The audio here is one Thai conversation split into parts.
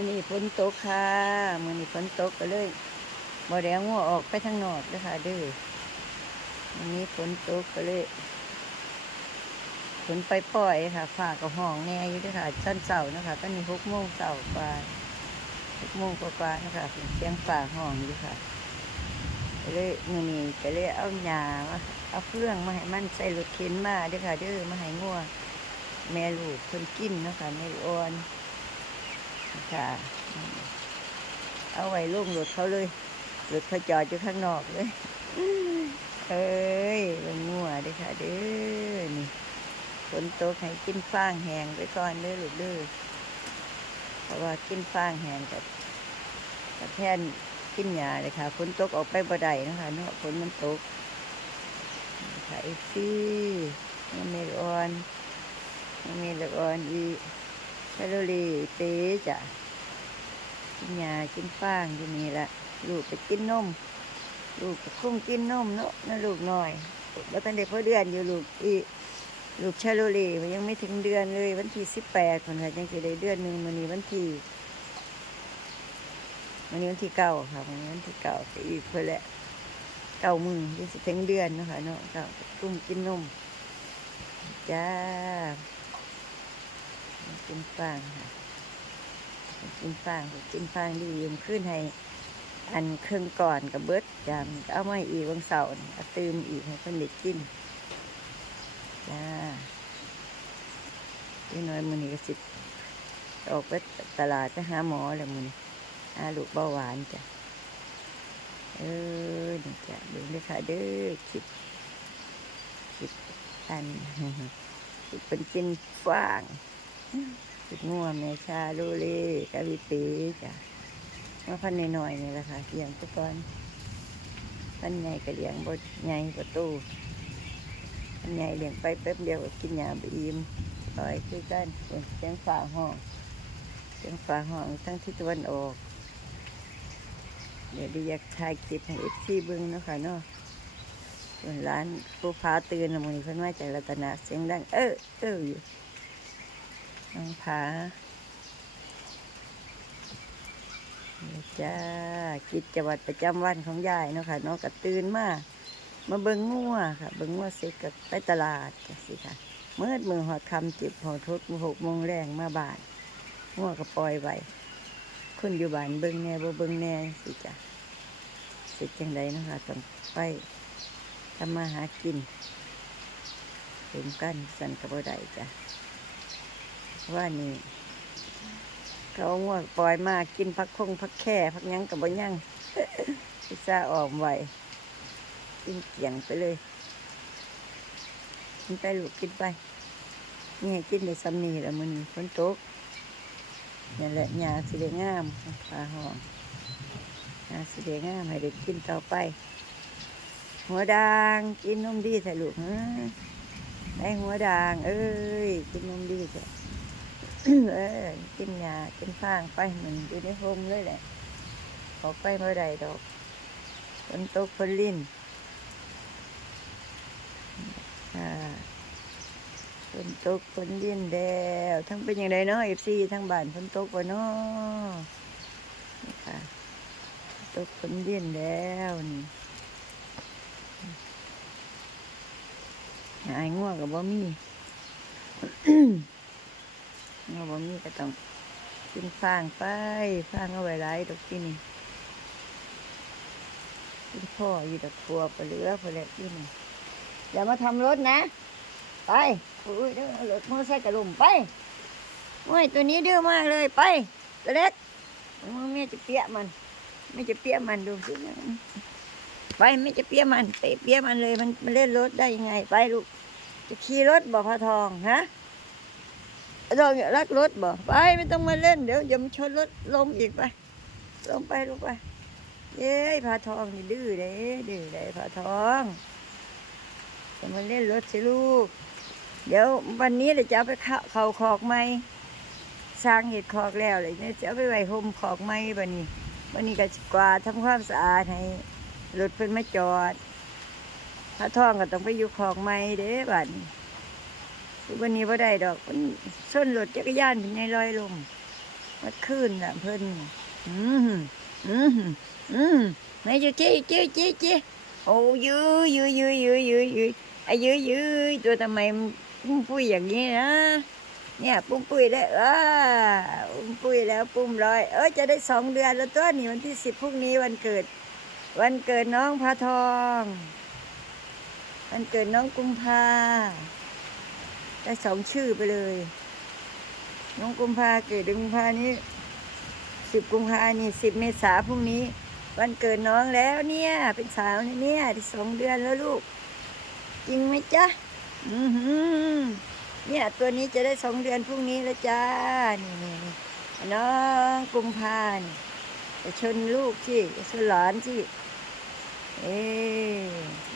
มันนี่ฝนตกค่ะมันนี่ฝนตกก็เลยบ่ได้เอางัวออกไปทางนอกเด้อค่ะเด้อมันนี้ฝนตกก็เลยฝนไปปล่อยค่ะฝ่ากับห้องแน่อยู่เด้วยค่ะชั้นเสาร์นะคะตอนนี้หกโมงเสาร์กว่าหกโมงกว่าๆนะคะเสียงฝ่าห้องอยู่ค่ะก็เลยมือนี้ก็เลยเอาหญ้าเอาเครื่องมาให้มันใส่รถเข็นมาเด้อค่ะเด้อมาให้งัวแม่ลูกเพิ่นกินนะคะแม่ลูอ่อน ค่ะ เอาไว้ลุงรถเขาเลยรถเขาจอดอยู่ข้างนอกเลย เอ้ยลงงัวเด้อค่ะ เด้อนี่ฝนตกให้กินฟางแหงไปก่อนเด้อหลูกเด้อเพราะว่ากินฟางแหงกับกับแท่นกินหญ้าเลยค่ะฝนตกออกไปบ่ได้นะคะเนาะฝนมันตกนี่ค่ะไอ้ซี่มันเมลออนมันเมลออนอี แคลอรี่เป๊จ้ะกินหญ้ากินฟางอยู่นี่ละลูกไปกินนมลูกก็คงกินนมเนาะนะลูกน้อยแล้วตั้งเด็กพอเดือนอยู่ลูกอีลูกชาโลเลมันยังไม่ถึงเดือนเลย วันที่สิบแปดคนค่ะยังจะได้เดือนหนึ่งมันนี้วันที่วันนี้วันที่เก้าค่ะวันนี้วันที่เก้าอีกเพื่อแหละเก้ามือที่สิถึงเดือนนะคะเนาะเก้ากุ้มกินนมจ้า กินฟางค่ะกินฟางกินฟางดียืมขึ้นให้ อันเครื่องก่อนกับเบิดจามเอามาอีกวันเสาร์เอาตืมอีกให้เพิ่นได้กินจ้าที่น้อยมือนี้ก็สิออกไปตลาดไปหาหมอแล้วมือนี้หาลูกเบาหวานจ้ะเออนี่จ้ะดูเลยค่ะเด้อคลิปคลิปอันคลิปเป็นกินฟาง คลิปงัวแม่ชาโลเล่กะลิต้จ้ะมาพันในหน่อยนี่แหละค่ะเลี้ยงไปก่อนพันใหญ่ก็เลี้ยงบดใหญ่ประตูพันใหญ่เลี้ยงไปแป๊บเดียวกินยาไปอิ่มลอยคือกันเสียงฝ่าห้องเสียงฝ่าห้องทั้งที่ตะวันออก เดี๋ยวดิอยากถ่ายคลิปให้เอฟซีเบิ้งนะค่ะเนาะส่วนร้านผู้พาตื่นนะมันนี้เพิ่นมาจากรัตนาเสียงดังเออเอออยู่ น้องผาจ้ากิจวัตรประจำวันของยายเนาะค่ะเนาะก็ตื่นมามาเบิ่งงัวค่ะเบิ่งงัวเสร็จก็ไปตลาดสิค่ะเมื่อมือหอดคำจิบหอดทุกหกโมงแรงมาบานงัวก็ปล่อยไว้คนอยู่บ้านเบิ่งแน่บ่เบิ่งแน่สิจ้ะสิจังใดเนาะค่ะต้องไปทำมาหากินถึงกันสันกับบ่ได้จ้ะ ว่านี่ เขาเอางวกปล่อยมากินพักคงพักแค่พักยังกับบ่หยังพิซซ่าออมไว้กินเกี่ยงไปเลย กินไปลูกกินไป นี่กินในซ้ำนีแหละมันฝนตกนี่แหละหญ้าสีแดงงามปลาหอมหญ้าสีแดงงามให้เด็กกินต่อไป หัวดางกินนมดีใส่ลูกฮะได้หัวดาง เอ้ย กินนมดีใส่ เออกินยากินฟางไปเหมือนอยู่ในโฮมเลยแหละออกไปเมื่อใดดอกฝนตกฝนลิ่นฝนตกฝนลิ่นแล้วทั้งเป็นอย่างไรเนาะเอฟซีทั้งบ้านฝนตกบ่เนาะนี่ค่ะฝนตกฝนลิ่นแล้วนี่หายง่วงกับบ่มี เราบ่มีก็ต้องกินฟางไปฟางเอาไว้ไรดอกที่นี่กินพ่ออยู่ดอกทัวไปเลือไปแล้วที่นี่อย่ามาทำรถนะ ไปอุ้ยเด้อรถมอเตอร์ไซค์กระลุมไปโอ้ยตัวนี้ดื้อมากเลยไปตัวเล็กมึงไม่จะเปี้ยมันไม่จะเปี้ยมันดูสิไปไม่จะเปี้ยมันไปเปี้ยมันเลยมันมันเล่นรถได้ยังไง ไปลูกจะขี่รถบ่อพระทองฮะ เราอย่ารักรถบ่ไปไม่ต้องมาเล่นเดี๋ยวอย่ามาชนรถลงอีกไป ลงไปลงไปเย้ยพาทองนี่ดื้อเด้ดื้อเด้พาทองจะมาเล่นรถสิลูก เดี๋ยววันนี้เราจะเอาไปเข้าขาคอกไม้สร้างเห็ดคอกแล้วเลยเนี่ยจะเอาไปไว้ห่มคอกไม้บันนี้วันนี้ก็กวาดทำความสะอาดให้รถเพิ่นมาจอดพาทองก็ต้องไปอยู่คอกไม้เด้บัดนี้ วันนี้บ่ได้ดอกมันส้นรถจักรยานเป็นในลอยลงมัดขึ้นน่ะเพิ่นอืมอืมอืมไม่จะเจี้จี้จี้จี้โอ้ยื้อยื้อยื้อยื้อยื้อยื้อไอ้ยื้อยื้อตัวทำไมปุ้มปุ้ยอย่างนี้นะเนี่ยปุ้มปุ้ยแล้วอ่าปุ้มปุ้ยแล้วปุ้มร้อยเออจะได้สองเดือนแล้วตัวนี่วันที่สิบพรุ่งนี้วันเกิด วันเกิดน้องพาทอง วันเกิดน้องกุมภา ได้สองชื่อไปเลย น้องกุมภาเกิดเดือนกุมภานี้สิบกุมภานี่สิบเมษาพรุ่งนี้ วันเกิดน้องแล้วเนี่ย เป็นสาวเนี่ยสองเดือนแล้วลูก จริงไหมจ๊ะ อือหือเนี่ยตัวนี้จะได้สองเดือนพรุ่งนี้แล้วจ้า นี่นี่นี่น้องกุมภานี่จะชนลูกสิจะชนหลานสิเอ้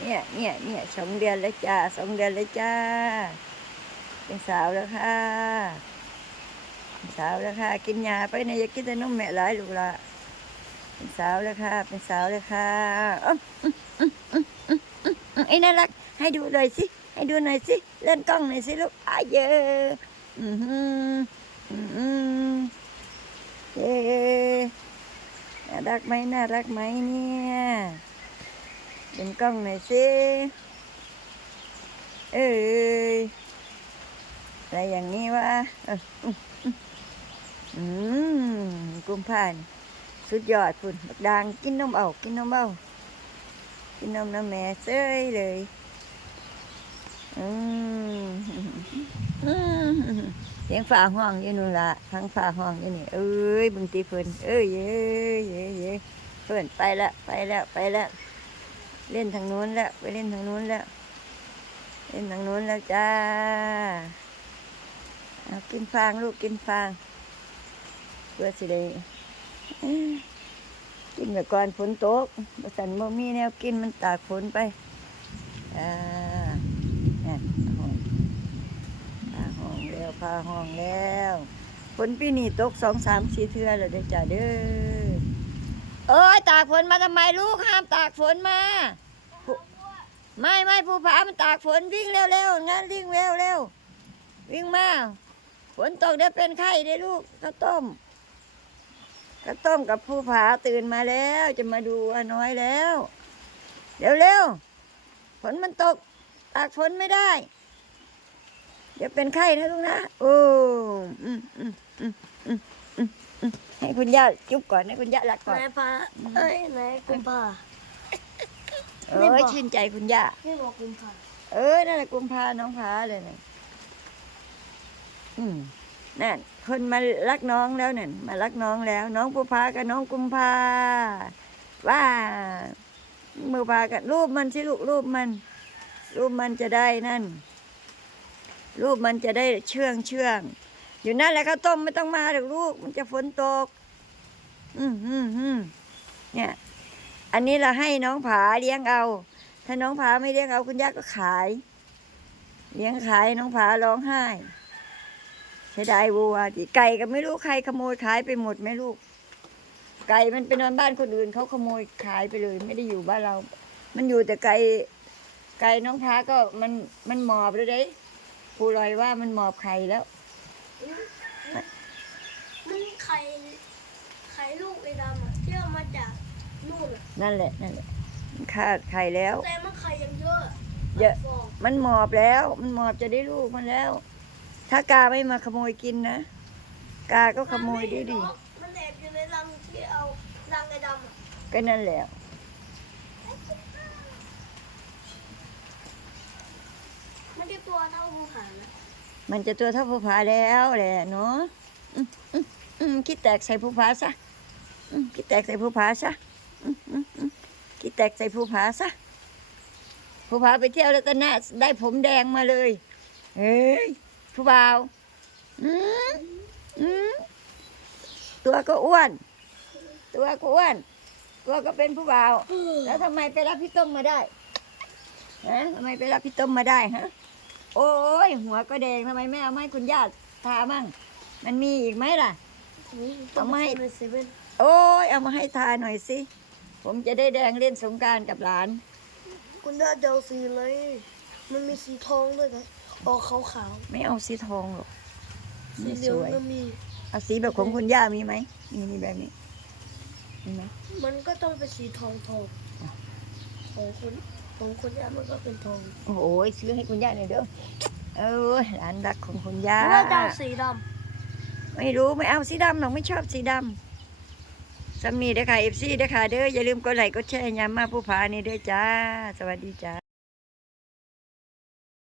เนี่ยเนี่ยเนี่ยสองเดือนแล้วจ้าสองเดือนแล้วจ้า เป็นสาวแล้วค่ะเป็นสาวแล้วค่ะ กินยาไปนะอย่ากินแต่นมแม่หลายลูกละเป็นสาวแล้วค่ะ เป็นสาวแล้วค่ะไอ้น่ารัก ให้ดูหน่อยสิ ให้ดูหน่อยสิ เล่นกล้องหน่อยสิลูกอาเยอะอือหืออือหือเย้น่ารักไหมน่ารักไหมเนี่ยเล่นกล้องหน่อยสิเอ้ย อะไรอย่างนี้วะอ้าอืมกุมภาพันสุดยอดพุ่นบักดังกินนมเอากินนมเอากินนมน้ำแม่เซ้ยเลยอืมเสียงฝ่าห้องอยู่นู่นละทั้งฝ่าห้องอยู่นี่เอ้ยบึงตีเพิ่นเอ้ยเย้เย้เย้เพิ่นไปละไปแล้วไปแล้วเล่นทางนู้นแล้วไปเล่นทางนู้นแล้วเล่นทางนู้นแล้วจ้า กินฟางลูกกินฟาง เพื่อสิได้กินแบบก่อนฝนตกบสันบ่มีแนวกินมันตากฝนไปอ่านี่ห้องพาห้องแล้วพาห้องแล้วฝนปีนี้ตกสองสามสี่เทื่อแล้วเด้จ้าเด้อเอ้ยตากฝนมาทำไมลูกห้ามตากฝนมาไม่ไม่ผู้ผามันตากฝนวิ่งเร็วๆงั้นวิ่งเร็วเร็วๆวิ่งมา ฝนตกเดี๋ยวเป็นไข้ได้ลูกข้าวต้มข้าวต้มกับผู้ผาตื่นมาแล้ว จะมาดูอาน้อยแล้วเร็วเร็วๆฝนมันตกตากฝนไม่ได้ เดี๋ยวเป็นไข้นะลูกนะโอ้อืมอืมอืมอืมอืมอืมให้คุณย่าจุ๊บก่อนให้คุณย่ารักก่อนไหนพาเอ้ยไหนกุมภาเออชื่นใจคุณย่าไม่บอกกุมภาเออนั่นแหละกุมภาน้องพาเลยนะ อืมนั่นคนมารักน้องแล้วนั่นมารักน้องแล้ว น้องภูพากับน้องกุมภาว่ามือพากันรูปมันสิลูกรูปมัน รูปมันจะได้นั่น รูปมันจะได้เชื่องเชื่องอยู่นั่นแหละข้าวต้มไม่ต้องมาหรอกลูก มันจะฝนตก อืมอืมอืมเนี่ย อันนี้เราให้น้องผาเลี้ยงเอา ถ้าน้องผาไม่เลี้ยงเอาคุณย่าก็ขาย เลี้ยงขายน้องผาร้องไห้ เสียดายวัวดิไก่ก็ไม่รู้ใครขโมยขายไปหมดไหมลูก ไก่มันไปนอนบ้านคนอื่นเขาขโมยขายไปเลย ไม่ได้อยู่บ้านเรา มันอยู่แต่ไก่ไก่น้องผาก็มันมันหมอบเลยเด้ผู้ลอยว่ามันหมอบไข่แล้ว มันไข่ไข่ลูกไอ้ดำอะที่เอามาจากนู่นอะนั่นแหละนั่นแหละมันขาดไข่แล้ว แต่มันไข่ยังเยอะเยอะฟองมันหมอบแล้ว มันหมอบจะได้ลูกมันแล้ว ถ้ากาไม่มาขโมยกินนะ กาก็ขโมยได้ดิ มันแอบอยู่ในรังที่เอารังไอ้ดำอะก็นั่นแหละ มันจะตัวเท่าภูผานะมันจะตัวเท่าภูผาแล้วแหละเนาะอืมอืมอืมคิดแตกใส่ภูผาซะอืมคิดแตกใส่ภูผาซะอืมอืมอืมคิดแตกใส่ภูผาซะภูผาไปเที่ยวแล้วตอนหน้าได้ผมแดงมาเลย เฮ้ย ผู้บ่าวอืมอืมตัวก็อ้วน ตัวก็อ้วน ตัวก็เป็นผู้บ่าว แล้วทำไมไปรับพี่ต้มมาได้ฮะทำไมไปรับพี่ต้มมาได้ฮะ โอ้ยหัวก็แดงทำไมไม่เอามาให้คุณย่าทามั่ง มันมีอีกไหมล่ะ เอาไหมในเซเว่นโอ้ยเอามาให้ทาหน่อยสิ ผมจะได้แดงเล่นสงกรารกับหลาน คุณได้เดาสีเลยมันมีสีทองด้วยนะ ออกขาวไม่เอาสีทองหรอกๆสีไม่เหลืสองวยก็มี เอาสีแบบของคุณย่ามีไหมมีนี่แบบนี้มีไหมมันก็ต้องเป็นสีทองทองของคุณของคุณย่ามันก็เป็นทองโอ้โหซื้อให้คุณย่าหน่อยเด้อเออหลานรักของคุณย่า แล้วเราจะเอาสีดไม่รู้ไม่เอาสีดำหรอกไม่ชอบสีดำสำนีเด้อค่ะเอฟซีเด้อค่ะเด้ออย่าลืมกดไลค์กดแชร์ยามมาผู้พานี่เด้อจ้า สวัสดีจ้า